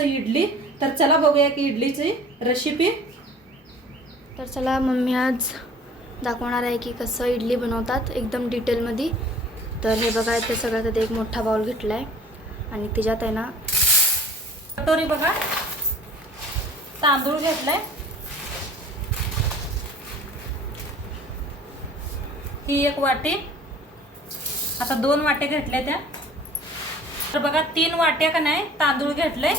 असं इडली. तर चला बघूया की इडलीची रेसिपी. तर चला, मम्मी आज दाखवणार आहे की कसं इडली बनवतात एकदम डिटेलमध्ये. तर हे बघा, इथे सगळ्यात एक मोठा बाउल घेतला आहे आणि त्याच्यात आहे ना कटोरी बघा तांदूळ घेतलाय. ही एक वाटी. आता 2 वाट्या घेतल्या त्या. तर बघा 3 वाट्या का नाही तांदूळ घेतले.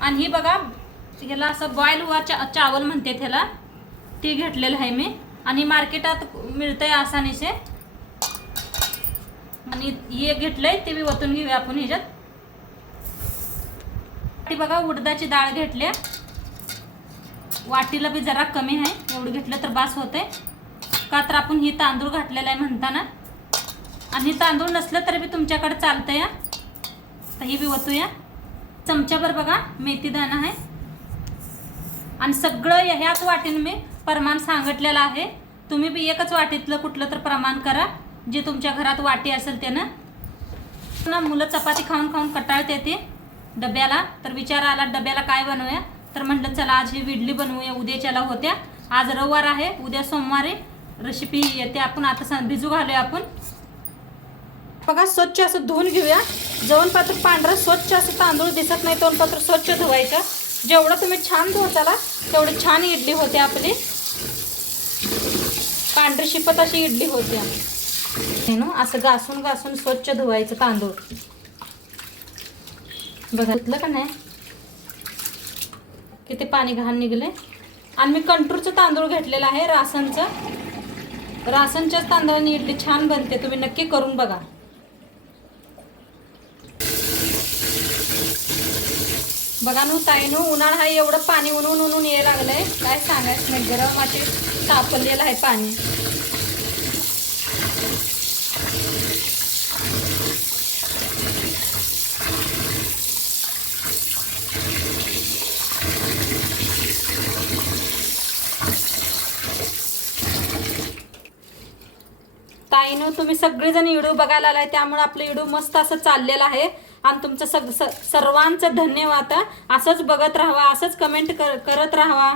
आणि ही बघा ह्याला असं बॉईल हुआ चावल म्हणते त्याला, ती घेतलेलं आहे मी. आणि मार्केटात मिळतंय आसानीसे. आणि हे घेतलंय ते बी वतून घेऊया आपण ह्याच्यात. ती बघा उडदाची डाळ घेतल्या. वाटीला बी जरा कमी आहे, एवढं घेतलं तर बास होते. का तर आपण ही तांदूळ घातलेला आहे म्हणताना. आणि तांदूळ नसलं तरी बी तुमच्याकडे चालतं या. तर ही बी वतूया. चमच्याभर बघा मेथी दाणा आहे. आणि सगळं ह्याच वाटीने मी प्रमाण सांगितलेलं आहे. तुम्ही बी एकच वाटीतलं कुठलं तर प्रमाण करा, जे तुमच्या घरात वाटी असेल त्यानं. मुलं चपाती खाऊन खाऊन कंटाळते ते डब्याला. तर विचार आला डब्याला काय बनवूया. तर म्हटलं चला आज ही इडली बनवूया. उद्याच्याला होत्या. आज रविवार आहे, उद्या सोमवारी रेसिपी येते. आपण आता भिजू घालूया आपण. बघा स्वच्छ असं धुवून घेऊया. जवळपात्र पांढरं स्वच्छ असं तांदूळ दिसत नाही, तोंडपात्र स्वच्छ धुवायचं. जेवढं तुम्ही छान धुताला तेवढी छान इडली होते आपली. पांढरी शिपत अशी इडली होते. असं घासून घासून स्वच्छ धुवायचं तांदूळ. बघा का नाही किती पाणी घाण निघले. आणि मी कंट्रोलचं तांदूळ घेतलेलं आहे, रासनचं. रासनच्याच तांदळाने इडली छान बनते. तुम्ही नक्की करून बघा. बघा नु ताईनो, उन्हाळा आहे एवढं पाणी उन्हून उन्हून यायला लागलंय, काय सांगायचं नाही. गरम असे तापलेलं आहे पाणी. ताईनो, तुम्ही सगळेजण व्हिडिओ बघायला आलाय, त्यामुळे आपलं व्हिडिओ मस्त असं चाललेलं आहे. आणि तुमचं सर्वांचं धन्यवाद. असंच बघत राहावा, असंच कमेंट करत राहावा.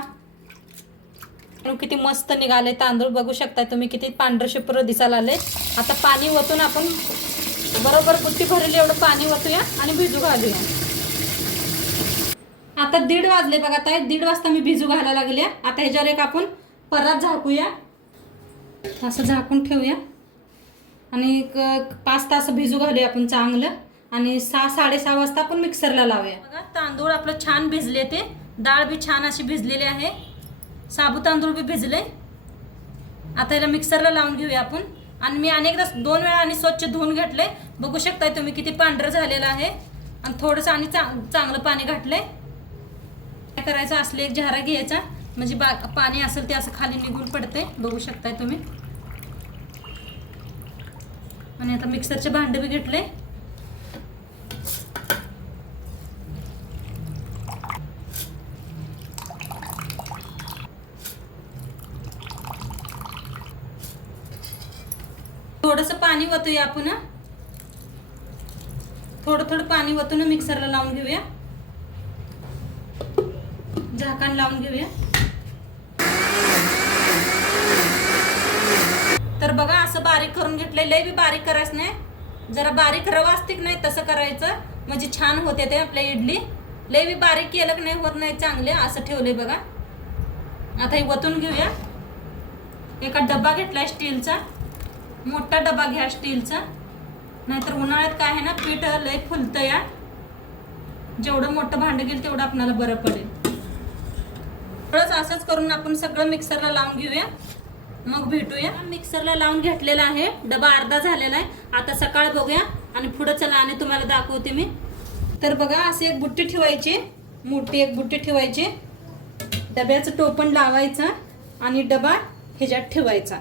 किती मस्त निघाले तांदूळ बघू शकता तुम्ही, किती पांढरं शुभ्र दिसायला आले. आता पाणी वतून आपण बरोबर बुट्टी भरली एवढं पाणी वतूया आणि भिजू घालूया. आता 1:30 वाजले बघा ताई. 1:30 वाजता मी भिजू घालायला लागल्या. आता ह्याच्यावर एक आपण परत झाकूया. असं झाकून ठेवूया आणि 5 तास भिजू घालूया आपण चांगलं. आणि 6-6:30 वाजता आपण मिक्सरला लावूया. बघा तांदूळ आपलं छान भिजले. ते डाळ बी छान अशी भिजलेली आहे. साबू तांदूळ बी भिजले. आता याला मिक्सरला लावून घेऊया आपण. आणि मी अनेकदा 2 वेळा आणि स्वच्छ धुवून घेतले. बघू शकताय तुम्ही किती पांढरं झालेलं आहे. आणि थोडंसं आणि चांगलं पाणी घातलंय. काय करायचं, असले एक झारा घ्यायचा म्हणजे पाणी असेल ते असं खाली निघून पडते. बघू शकताय तुम्ही. आणि आता मिक्सरचे भांडे बी घेतले. थोडंसं पाणी वतूया आपण. थोडं थोडं पाणी वतून मिक्सरला लावून घेऊया. झाकण लावून घेऊया. तर बघा असं बारीक करून घेतलंय. लय बी बारीक करायचं नाही, जरा बारीक रवा असते की नाही तसं करायचं, म्हणजे छान होते ते आपल्या इडली. लय बी बारीक केलं की नाही होत नाही चांगले. असं ठेवलंय बघा. आता हे वतून घेऊया. एका डबा घेतलाय स्टीलचा, मोठा डबा घ्या स्टीलचा. नाहीतर उन्हाळ्यात काय आहे ना, पीठ लय फुलतं या. जेवढं मोठं भांडं घेईल तेवढं आपल्याला बरं पडेल. थोडंच असंच करून आपण सगळं मिक्सरला लावून घेऊया, मग भेटूया. मिक्सरला लावून घेतलेला आहे. डबा अर्धा झालेला आहे. आता सकाळ बघूया आणि पुढं चला आणि तुम्हाला दाखवते मी. तर बघा अशी एक बुट्टी ठेवायची, मोठी एक बुट्टी ठेवायची. डब्याचं टोपण लावायचं आणि डबा ह्याच्यात ठेवायचा.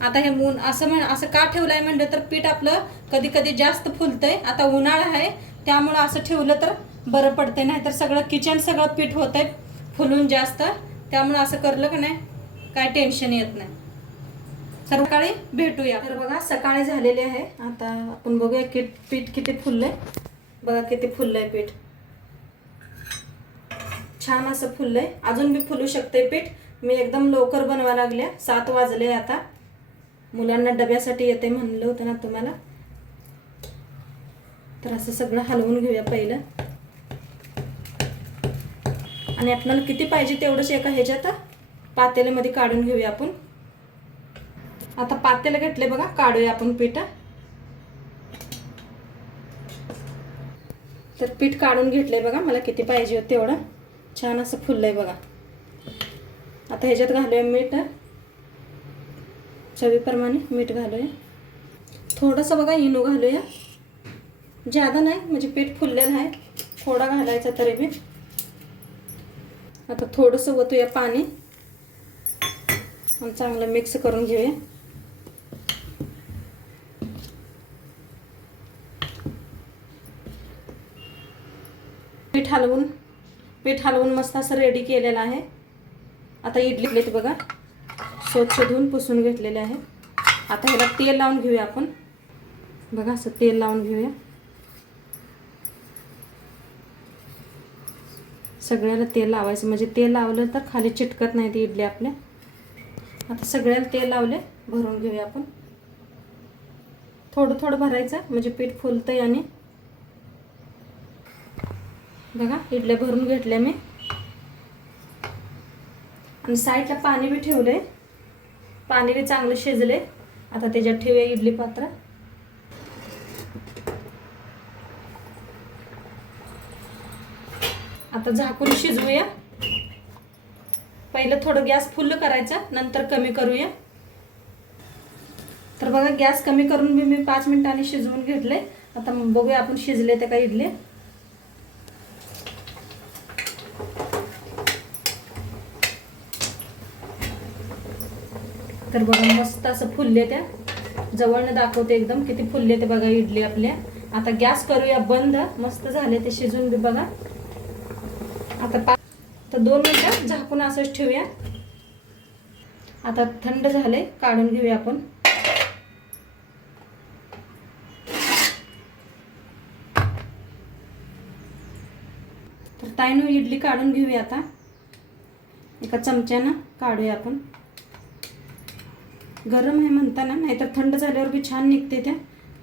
आता हे असं का ठेवलंय म्हणलं तर पीठ आपलं कधी कधी जास्त फुलतंय. आता उन्हाळा आहे त्यामुळं असं ठेवलं तर बरं पडतंय. नाहीतर सगळं किचन सगळं पीठ होतंय फुलून जास्त. त्यामुळं असं करलं का नाही काय टेन्शन येत नाही. सकाळी भेटूया. तर बघा सकाळी झालेले आहे. आता आपण बघूया पीठ किती फुललंय. बघा किती फुललंय पीठ. छान असं फुललंय. अजून बी फुलू शकते पीठ. मी एकदम लवकर बनवा लागल्या. 7 वाजले आता. मुलांना डब्यासाठी येते म्हणलं होतं ना तुम्हाला. तर असं सगळं हलवून घेऊया पहिलं. आणि आपल्याला किती पाहिजे तेवढंच एका ह्याच्यात पातेल्यामध्ये काढून घेऊया आपण. आता पातेलं घेतले बघा. काढूया आपण पीठ. तर पीठ काढून घेतलंय बघा. मला किती पाहिजे होतं तेवढं. छान असं फुललंय बघा. आता ह्याच्यात घालूया मीठ. चवीप्रमाणे मीठ घालूया. थोडंसं बघा इनो घालूया. ज्यादा नाही म्हणजे पीठ फुललेलं आहे. थोडा घालायचा तरी बी. आता थोडंसं ओतूया पाणी आणि चांगलं मिक्स करून घेऊया. पीठ हलवून मस्त असं रेडी केलेलं आहे. आता इडली प्लेट बघा स्वच्छ धुवून पुसून घेतलेले आहे. आता ह्याला तेल लावून घेऊया आपण. बघा असं तेल लावून घेऊया. सगळ्याला तेल लावायचं म्हणजे तेल लावलं तर खाली चिटकत नाही ती इडली आपल्या. आता सगळ्याला तेल लावले. भरून घेऊया आपण. थोडं थोडं भरायचं म्हणजे पीठ फुलतंय. आणि बघा इडल्या भरून घेतल्या मी. आणि साईडला पाणी बी ठेवले. पाणी बी चांगलं शिजले. आता त्याच्यात ठेवूया इडली पात्र. आता झाकून शिजवूया. पहिलं थोडं गॅस फुल करायचा नंतर कमी करूया. तर बघा गॅस कमी करून मी 5 मिनिटांनी शिजवून घेतले. आता बघूया आपण शिजले ते का इडली. तर बघा मस्त असं फुलले. त्या जवळनं दाखवते एकदम किती फुलले ते बघा इडली आपल्या. आता गॅस करूया बंद. मस्त झाले ते शिजून बी बघा. आता 2 मिनिटं झाकून असंच ठेवूया. आता थंड झाले. काढून घेऊया आपण. तर ताईनं इडली काढून घेऊया. आता एका चमच्यानं काढूया आपण. गरम आहे म्हणताना, नाहीतर थंड झाल्यावर बी छान निघते त्या.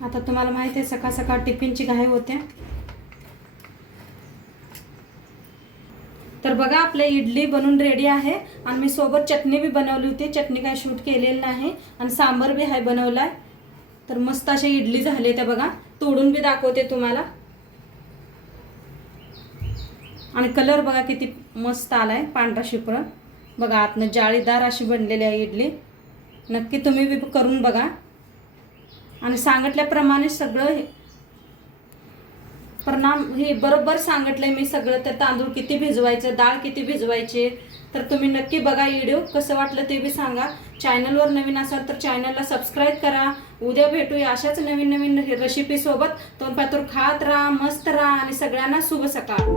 आता तुम्हाला माहिती आहे सकाळ सकाळ टिफिनची घाई होते. तर बघा आपले इडली बनून रेडी आहे. आणि मी सोबत चटणी बी बनवली होती. चटणी काय शूट केलेली नाही. आणि सांबर बी आहे बनवलाय. तर मस्त अशा इडली झाले त्या बघा. तोडून बी दाखवते तुम्हाला. आणि कलर बघा किती मस्त आलाय. पांढरा शुभ्र बघा. आतनं जाळीदार अशी बनलेली आहे इडली. नक्की तुम्ही बी करून बघा. आणि सांगितल्याप्रमाणे सगळं हे बरोबर सांगितलंय मी सगळं. ते तांदूळ किती भिजवायचं, डाळ किती भिजवायचे. तर तुम्ही नक्की बघा व्हिडिओ. कसं वाटलं ते बी सांगा. चॅनलवर नवीन असाल तर चॅनलला सबस्क्राईब करा. उद्या भेटूया अशाच नवीन नवीन रेसिपी सोबत. तोपर्यंत खात राहा, मस्त राहा आणि सगळ्यांना शुभ सकाळ.